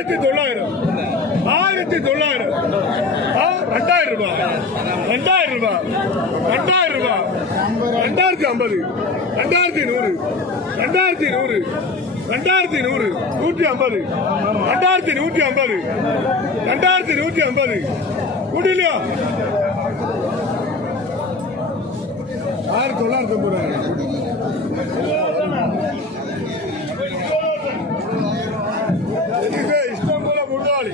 1900 1900 2000 ரூபாய் 2000 ரூபாய் 2000 ரூபாய் 2050 2100 2100 2100 150 2150 2150 கூட்டிலையா 1950 இஷ்டம் போல முன்னாடி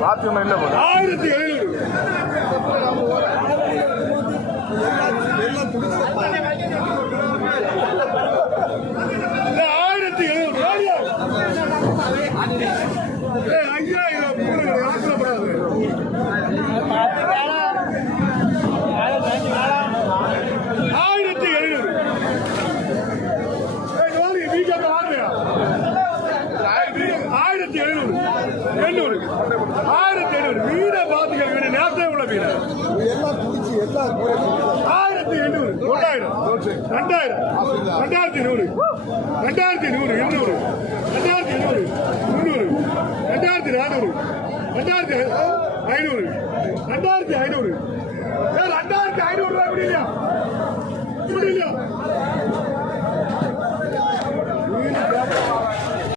பாத்ரூம் இல்ல 1700 வீட பாத்துக்க நேரத்தை உள்ள வீடு 1800 2000 2100 2200 200 2200 300 2400 2500 2500 2500 ரூபாய் முடியல